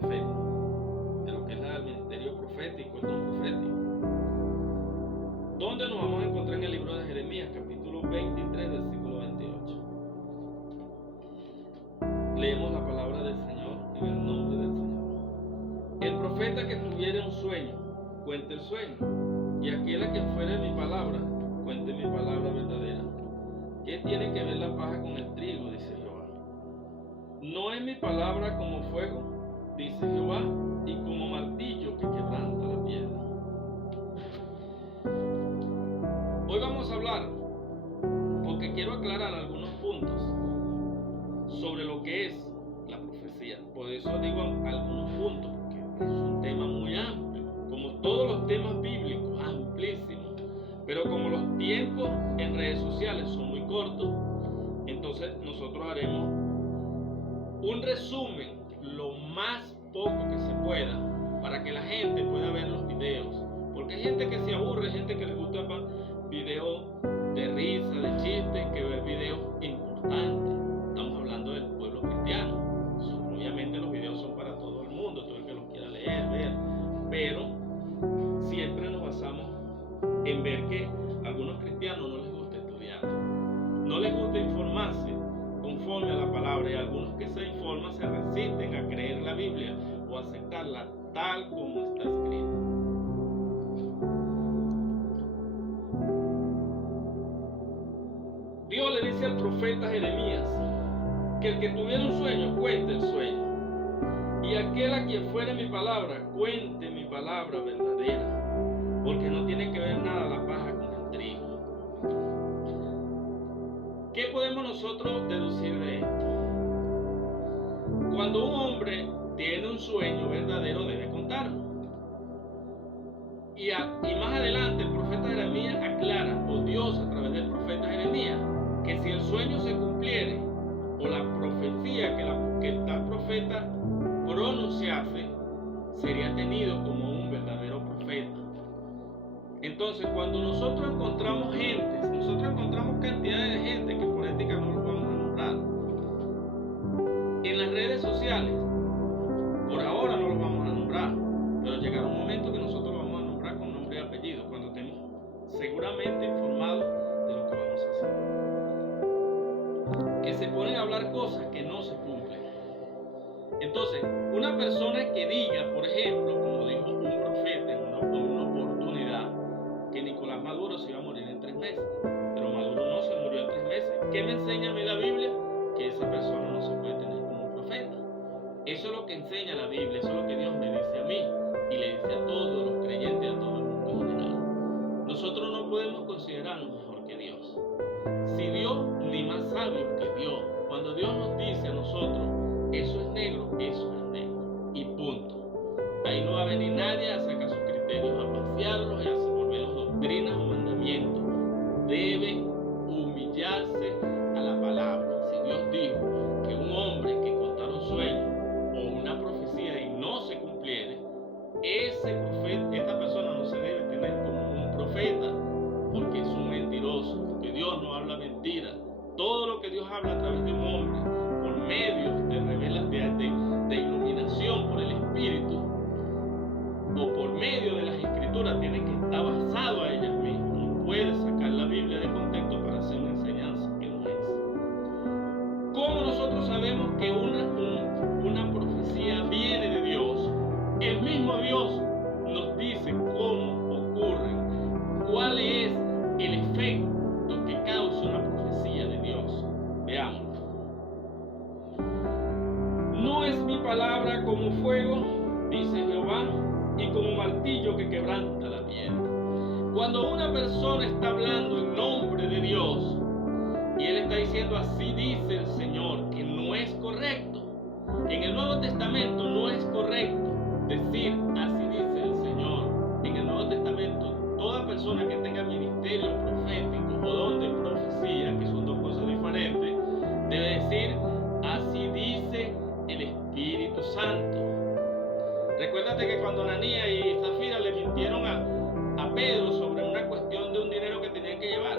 profeta, de lo que es el ministerio profético, el don profético. ¿Dónde nos vamos a encontrar? En el libro de Jeremías, capítulo 23, versículo 28. Leemos la palabra del Señor en el nombre del Señor. El profeta que tuviere un sueño, cuente el sueño, y aquel a quien fuere mi palabra, cuente mi palabra verdadera. ¿Qué tiene que ver la paja con el trigo? Dice Jehová. ¿No es mi palabra como fuego? Dice Jehová, y como martillo que quebranta la piedra. Hoy vamos a hablar, porque quiero aclarar algunos puntos sobre lo que es la profecía. Por eso digo algunos puntos, porque es un tema muy amplio, como todos los temas bíblicos, amplísimos. Pero como los tiempos en redes sociales son muy cortos, entonces nosotros haremos un resumen lo más poco que se pueda para que la gente pueda ver los videos. Porque hay gente que se aburre, hay gente que le gusta videos de risa, de chistes, que ver videos importantes. Estamos hablando del pueblo cristiano. Obviamente los videos son para todo el mundo, todo el que los quiera leer, ver. Pero siempre nos basamos en ver que a algunos cristianos no les gusta estudiar, no les gusta informarse conforme a la palabra, y algunos que se informan se resisten a creer la Biblia o aceptarla tal como está escrita. Dios le dice al profeta Jeremías que el que tuviera un sueño, cuente el sueño, y aquel a quien fuere mi palabra, cuente mi palabra verdadera, porque no tiene que ver nada la paja con el trigo. ¿Qué podemos nosotros deducir de esto? Cuando un hombre tiene un sueño verdadero, debe contarlo. Y más adelante el profeta Jeremías aclara, o Dios a través del profeta Jeremías, que si el sueño se cumpliere, o la profecía que tal profeta pronunciase, sería tenido como un verdadero profeta. Entonces, cuando nosotros encontramos cantidades de gente que por ética no los vamos a nombrar en las redes sociales, por ahora no los vamos a nombrar, pero llegará un momento que nosotros los vamos a nombrar con nombre y apellido, cuando estemos seguramente informados de lo que vamos a hacer. Que se ponen a hablar cosas que no se cumplen. Entonces, una persona que diga, por ejemplo, como dijo un profeta en una oportunidad, que Nicolás Maduro se iba a morir en 3 meses, pero Maduro no se murió en 3 meses. ¿Qué me enseña a mí la Biblia? Que esa persona no se puede tener como profeta. Eso es lo que enseña la Biblia, eso es lo que Dios me dice a mí y le dice a todos los creyentes, a todo el mundo en general. Nosotros no podemos considerarnos mejor que Dios. Si Dios, ni más sabio que Dios. Cuando Dios nos dice a nosotros, eso es negro, eso es negro, y punto. Ahí no va a venir nadie a sacar sus criterios, a pasearlos y a volverlos doctrinas o mandamientos. Debe humillarse a la palabra. Si Dios dijo que un hombre que contara un sueño o una profecía y no se cumpliere, esta persona no se debe tener como un profeta, porque es un mentiroso, porque Dios no habla mentira. Todo lo que Dios habla a través de un hombre, por medio de iluminación por el Espíritu, o por medio de las Escrituras, tiene que estar basado a ellas mismas. No puede sacar la Biblia de contexto para hacer una enseñanza que no es. ¿Cómo nosotros sabemos que una profecía viene de Dios? El mismo Dios nos dice cómo ocurre, cuál es el efecto que causa una profecía de Dios. Veamos. ¿No es mi palabra como fuego? Dice Jehová, y como martillo que quebranta la piedra. Cuando una persona está hablando en nombre de Dios y él está diciendo así dice el Señor, que no es correcto. En el Nuevo Testamento no es correcto decir así dice el Señor. En el Nuevo Testamento toda persona que tenga ministerio profético o don de profecía, que son dos cosas diferentes, debe decir así dice el Espíritu Santo. Recuérdate que cuando Ananías y Zafira le mintieron a Pedro sobre una cuestión de un dinero que tenían que llevar,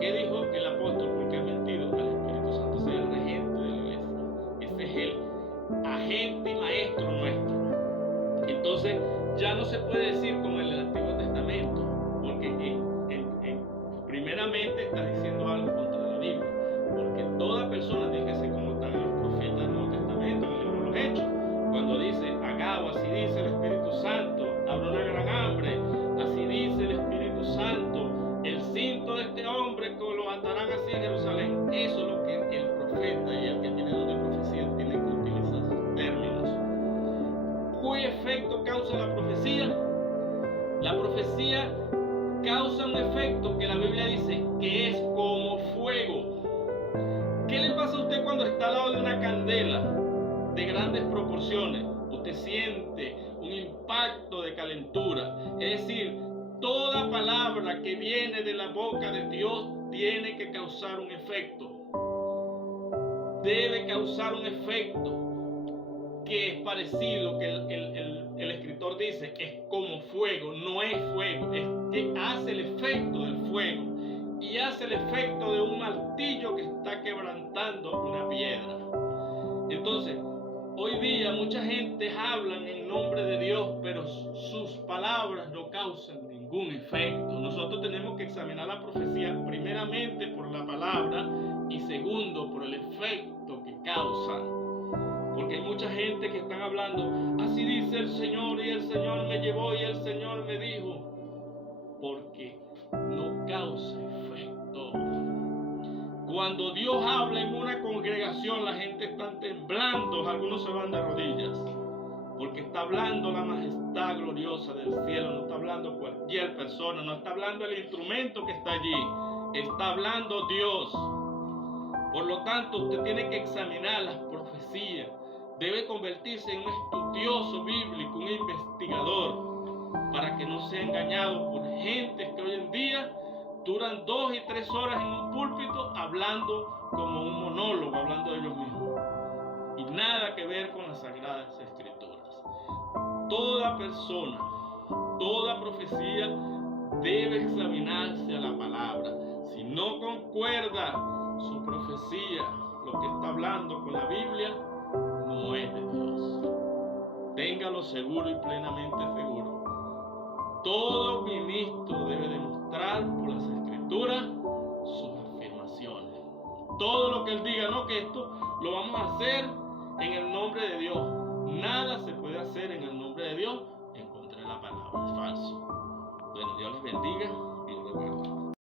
¿qué dijo el apóstol? Porque ha mentido. El Espíritu Santo es el regente de la iglesia. Ese es el agente y maestro se puede decir como en el Antiguo Testamento, porque primeramente está diciendo algo contra la Biblia, porque toda persona tiene que ser como están los profetas del Nuevo Testamento, en el libro de los Hechos, cuando dice, Agabo, así dice el Espíritu Santo, habrá una gran hambre, así dice el Espíritu Santo, el cinto de este hombre que lo atarán así en Jerusalén. Eso es lo que el profeta y el que tiene don de profecía tiene que utilizar términos. ¿Qué efecto causa la profecía? La profecía causa un efecto que la Biblia dice que es como fuego. ¿Qué le pasa a usted cuando está al lado de una candela de grandes proporciones? Usted siente un impacto de calentura. Es decir, toda palabra que viene de la boca de Dios tiene que causar un efecto. Debe causar un efecto que es parecido, que el escritor dice, es como fuego, no es fuego, es que hace el efecto del fuego y hace el efecto de un martillo que está quebrantando una piedra. Entonces, hoy día mucha gente habla en nombre de Dios, pero sus palabras no causan ningún efecto. Nosotros tenemos que examinar la profecía primeramente por la palabra y segundo por el efecto que causan. Porque hay mucha gente que están hablando, así dice el Señor, y el Señor me llevó, y el Señor me dijo, porque no causa efecto. Cuando Dios habla en una congregación, la gente está temblando, algunos se van de rodillas, porque está hablando la majestad gloriosa del cielo, no está hablando cualquier persona, no está hablando el instrumento que está allí, está hablando Dios. Por lo tanto, usted tiene que examinar las profecías. Debe convertirse en un estudioso bíblico, un investigador, para que no sea engañado por gentes que hoy en día duran 2 y 3 horas en un púlpito hablando como un monólogo, hablando de ellos mismos. Y nada que ver con las Sagradas Escrituras. Toda persona, toda profecía debe examinarse a la palabra. Si no concuerda su profecía, lo que está hablando con la Biblia, no es de Dios. Téngalo seguro y plenamente seguro. Todo ministro debe demostrar por las Escrituras sus afirmaciones. Todo lo que él diga, no, que esto lo vamos a hacer en el nombre de Dios. Nada se puede hacer en el nombre de Dios en contra de la palabra. Es falso. Bueno, Dios les bendiga y les guarde.